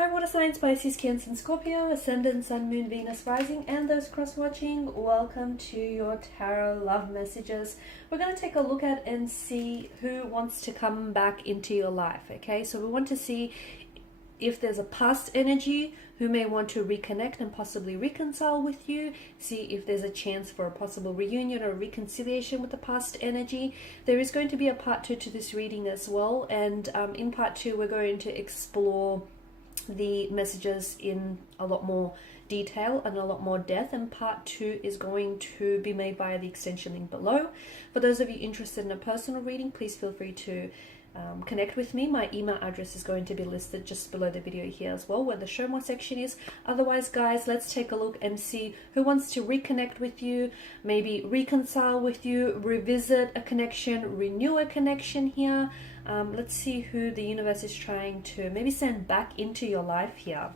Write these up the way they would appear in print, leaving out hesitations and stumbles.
Hi, water signs, Pisces, Cancer, and Scorpio, Ascendant, Sun, Moon, Venus, Rising, and those cross-watching. Welcome to your tarot love messages. We're going to take a look at and see who wants to come back into your life, okay? So we want to see if there's a past energy who may want to reconnect and possibly reconcile with you, see if there's a chance for a possible reunion or reconciliation with the past energy. There is going to be a part 2 to this reading as well, and in part 2 we're going to explore the messages in a lot more detail and a lot more depth, and part 2 is going to be made via the extension link below. For those of you interested in a personal reading, please feel free to connect with me. My email address is going to be listed just below the video here as well, where the show more section is. Otherwise, guys, let's take a look and see who wants to reconnect with you, maybe reconcile with you, revisit a connection, renew a connection here. Let's see who the universe is trying to maybe send back into your life here.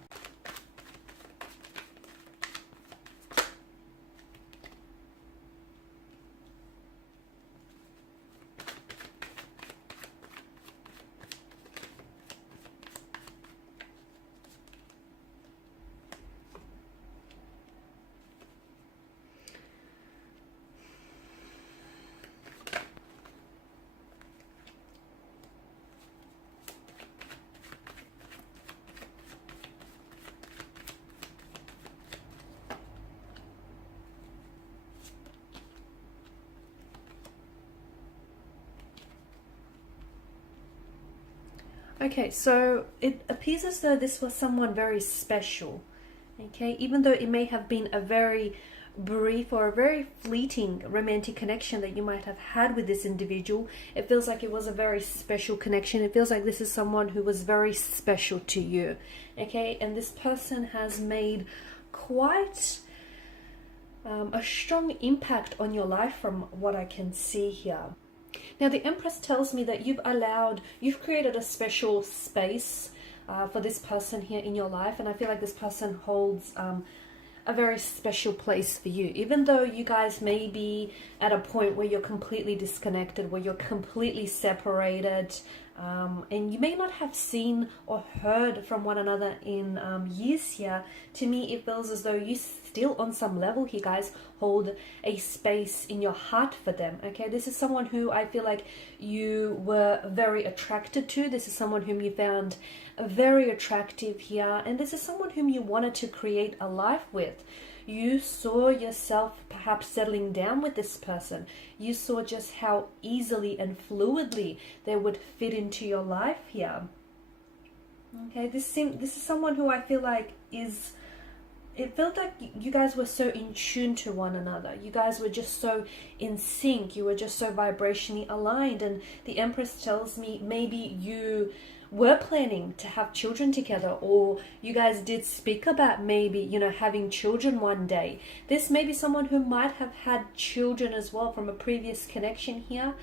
Okay, so it appears as though this was someone very special, okay? Even though it may have been a very brief or a very fleeting romantic connection that you might have had with this individual, it feels like it was a very special connection. It feels like this is someone who was very special to you, okay? And this person has made quite a strong impact on your life from what I can see here. Now, the Empress tells me that you've created a special space for this person here in your life, and I feel like this person holds a very special place for you. Even though you guys may be at a point where you're completely disconnected, where you're completely separated, and you may not have seen or heard from one another in years here, to me it feels as though you still on some level here, guys, hold a space in your heart for them, okay? This is someone who I feel like you were very attracted to. This is someone whom you found very attractive here, and this is someone whom you wanted to create a life with. You saw yourself perhaps settling down with this person. You saw just how easily and fluidly they would fit into your life here. Okay, this is someone who I feel like it felt like you guys were so in tune to one another. You guys were just so in sync. You were just so vibrationally aligned. And the Empress tells me maybe you were planning to have children together, or you guys did speak about maybe, you know, having children one day. This may be someone who might have had children as well from a previous connection here.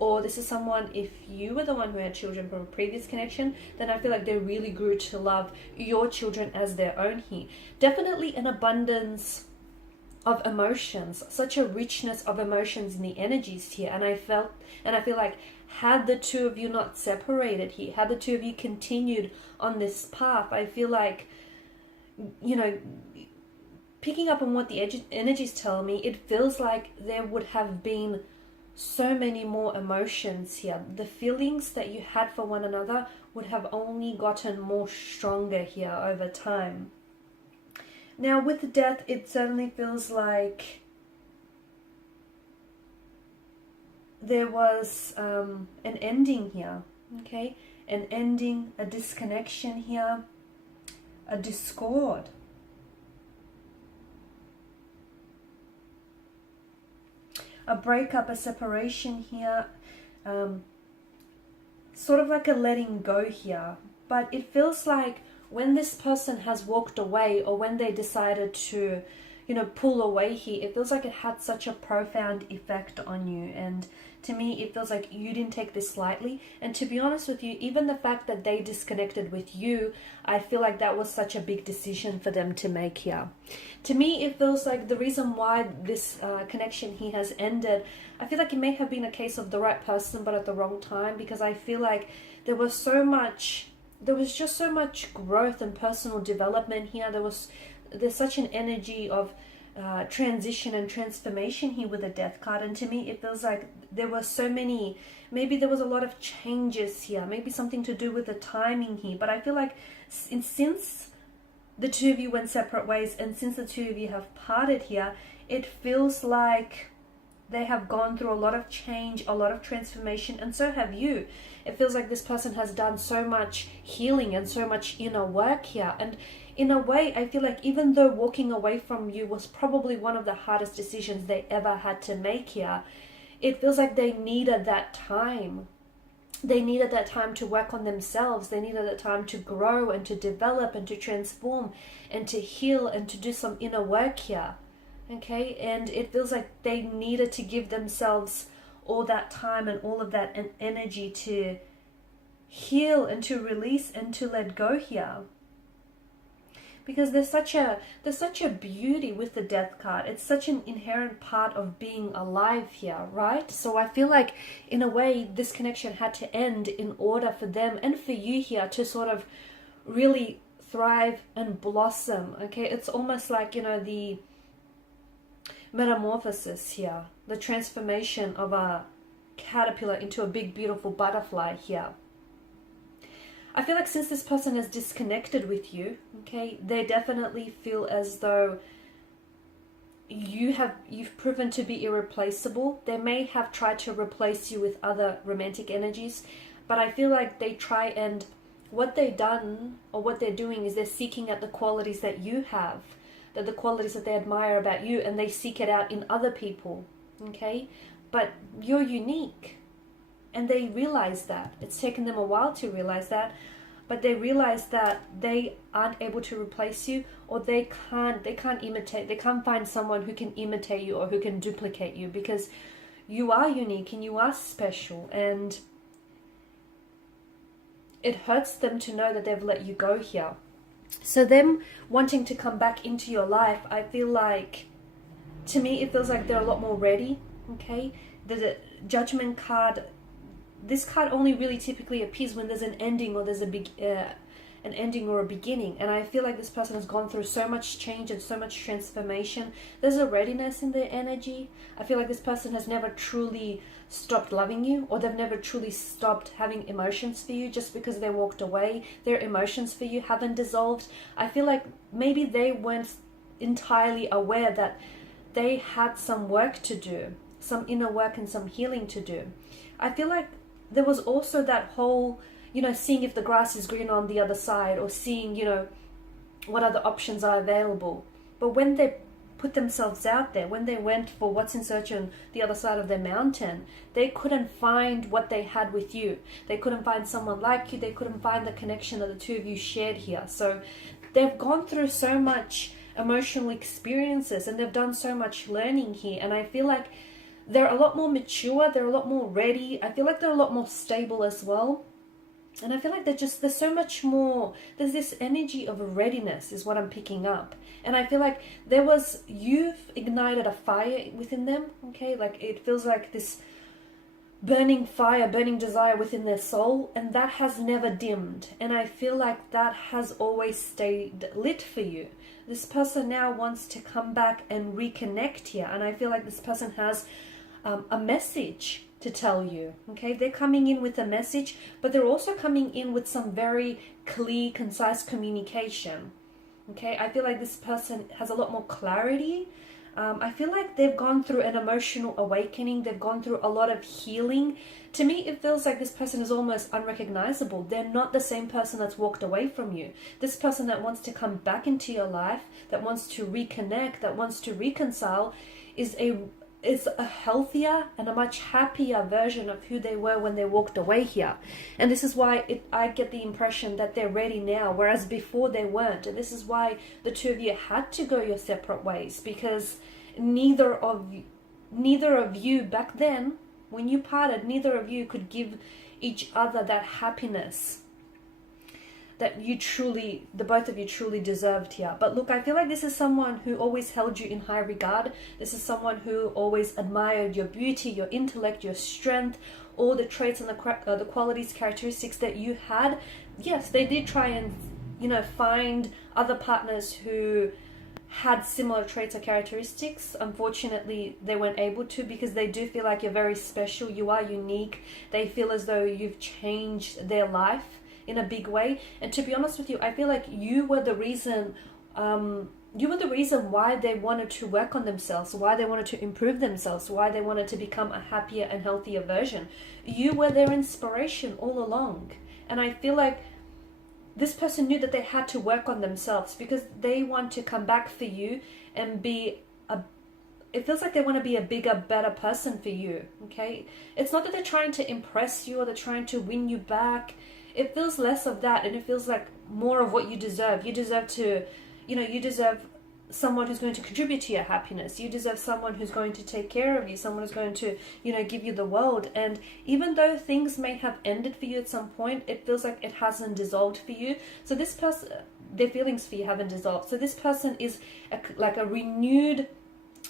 Or this is someone, if you were the one who had children from a previous connection, then I feel like they really grew to love your children as their own here. Definitely an abundance of emotions, such a richness of emotions in the energies here. And I feel like had the two of you not separated here, had the two of you continued on this path, I feel like, you know, picking up on what the energies tell me, it feels like there would have been so many more emotions here. The feelings that you had for one another would have only gotten more stronger here over time. Now, with death, it certainly feels like there was an ending here, okay? An ending, a disconnection here, a discord. A breakup, a separation here, sort of like a letting go here. But it feels like when this person has walked away, or when they decided to, you know, pull away here, it feels like it had such a profound effect on you. And to me, it feels like you didn't take this lightly. And to be honest with you, even the fact that they disconnected with you, I feel like that was such a big decision for them to make here. To me, it feels like the reason why this connection here has ended, I feel like it may have been a case of the right person but at the wrong time, because I feel like there was so much there was just so much growth and personal development here. There's such an energy of transition and transformation here with the Death card, and to me it feels like there were so many, maybe there was a lot of changes here, maybe something to do with the timing here, but I feel like since the two of you went separate ways and since the two of you have parted here, it feels like they have gone through a lot of change, a lot of transformation, and so have you. It feels like this person has done so much healing and so much inner work here. And in a way, I feel like even though walking away from you was probably one of the hardest decisions they ever had to make here, it feels like they needed that time. They needed that time to work on themselves. They needed that time to grow and to develop and to transform and to heal and to do some inner work here. Okay, and it feels like they needed to give themselves all that time and all of that energy to heal and to release and to let go here. Because there's such a beauty with the Death card. It's such an inherent part of being alive here, right? So I feel like in a way this connection had to end in order for them and for you here to sort of really thrive and blossom. Okay, it's almost like, you know, the metamorphosis here, the transformation of a caterpillar into a big beautiful butterfly here. I feel like since this person has disconnected with you, okay, they definitely feel as though you've proven to be irreplaceable. They may have tried to replace you with other romantic energies, but I feel like they try, and what they've done or what they're doing is they're seeking out the qualities that you have, the qualities that they admire about you, and they seek it out in other people. Okay, but you're unique, and they realize that. It's taken them a while to realize that, but they realize that they aren't able to replace you, or they can't imitate, they can't find someone who can imitate you or who can duplicate you, because you are unique and you are special, and it hurts them to know that they've let you go here. So them wanting to come back into your life, I feel like, to me, it feels like they're a lot more ready, okay? The Judgment card, this card only really typically appears when there's an ending or there's an ending or a beginning. And I feel like this person has gone through so much change and so much transformation. There's a readiness in their energy. I feel like this person has never truly stopped loving you, or they've never truly stopped having emotions for you just because they walked away. Their emotions for you haven't dissolved. I feel like maybe they weren't entirely aware that they had some work to do, some inner work and some healing to do. I feel like there was also that whole, you know, seeing if the grass is green on the other side, or seeing, you know, what other options are available. But when they put themselves out there, when they went for what's in search on the other side of their mountain, they couldn't find what they had with you. They couldn't find someone like you. They couldn't find the connection that the two of you shared here. So they've gone through so much emotional experiences, and they've done so much learning here. And I feel like they're a lot more mature. They're a lot more ready. I feel like they're a lot more stable as well. And I feel like there's so much more, there's this energy of readiness is what I'm picking up. And I feel like you've ignited a fire within them, okay? Like it feels like this burning fire, burning desire within their soul, and that has never dimmed. And I feel like that has always stayed lit for you. This person now wants to come back and reconnect here. And I feel like this person has a message to tell you, okay? They're coming in with a message, but they're also coming in with some very clear, concise communication, okay? I feel like this person has a lot more clarity. I feel like they've gone through an emotional awakening. They've gone through a lot of healing. To me, it feels like this person is almost unrecognizable. They're not the same person that's walked away from you. This person that wants to come back into your life, that wants to reconnect, that wants to reconcile, is a healthier and a much happier version of who they were when they walked away here. And this is why I get the impression that they're ready now, whereas before they weren't. And this is why the two of you had to go your separate ways, because neither of you back then, when you parted, neither of you could give each other that happiness that the both of you truly deserved here. But look, I feel like this is someone who always held you in high regard. This is someone who always admired your beauty, your intellect, your strength, all the traits and the qualities, characteristics that you had. yes, they did try and, you know, find other partners who had similar traits or characteristics. Unfortunately, they weren't able to, because they do feel like you're very special, you are unique. They feel as though you've changed their life in a big way. And to be honest with you, I feel like you were the reason why they wanted to work on themselves, why they wanted to improve themselves, why they wanted to become a happier and healthier version. You were their inspiration all along. And I feel like this person knew that they had to work on themselves, because they want to come back for you and it feels like they want to be a bigger, better person for you, okay? It's not that they're trying to impress you or they're trying to win you back. It feels less of that, and it feels like more of what you deserve. You deserve to, you know, you deserve someone who's going to contribute to your happiness. You deserve someone who's going to take care of you, someone who's going to, you know, give you the world. And even though things may have ended for you at some point, it feels like it hasn't dissolved for you. So this person, their feelings for you haven't dissolved. So this person is like a renewed,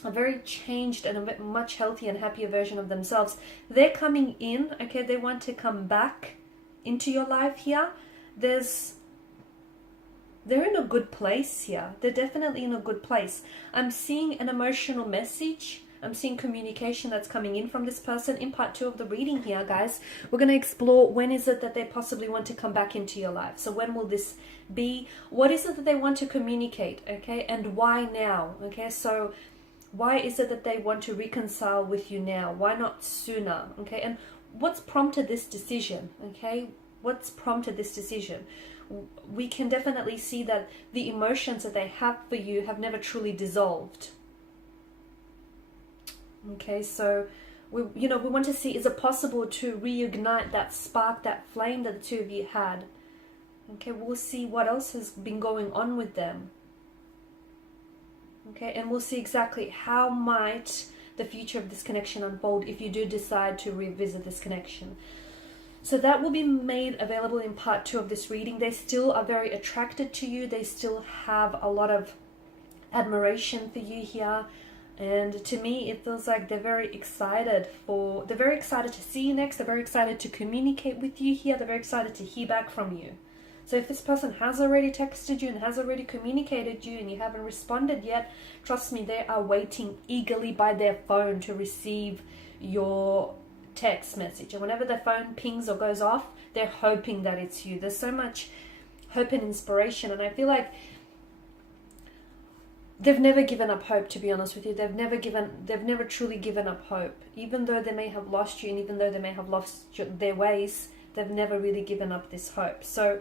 a very changed and a much healthier and happier version of themselves. They're coming in, okay? They want to come back into your life here. They're in a good place here. They're definitely in a good place. I'm seeing an emotional message. I'm seeing communication that's coming in from this person. In part 2 of the reading here, guys, we're going to explore when is it that they possibly want to come back into your life. So when will this be? What is it that they want to communicate, okay? And why now, okay? So why is it that they want to reconcile with you now? Why not sooner, okay? And what's prompted this decision, okay? What's prompted this decision? We can definitely see that the emotions that they have for you have never truly dissolved. Okay, so we want to see, is it possible to reignite that spark, that flame that the two of you had? Okay, we'll see what else has been going on with them. Okay, and we'll see exactly how might the future of this connection unfold if you do decide to revisit this connection. So that will be made available in part 2 of this reading. They still are very attracted to you. They still have a lot of admiration for you here. And to me, it feels like they're very excited to see you next. They're very excited to communicate with you here. They're very excited to hear back from you. So if this person has already texted you and has already communicated you and you haven't responded yet, trust me, they are waiting eagerly by their phone to receive your text message. And whenever their phone pings or goes off, they're hoping that it's you. There's so much hope and inspiration, and I feel like they've never given up hope, to be honest with you. They've never truly given up hope. Even though they may have lost you, and even though they may have lost their ways, they've never really given up this hope. So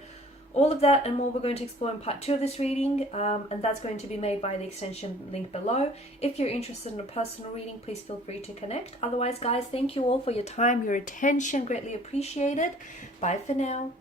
all of that and more we're going to explore in part 2 of this reading, and that's going to be made by the extension link below. If you're interested in a personal reading, please feel free to connect. Otherwise, guys, thank you all for your time, your attention, greatly appreciated. Bye for now.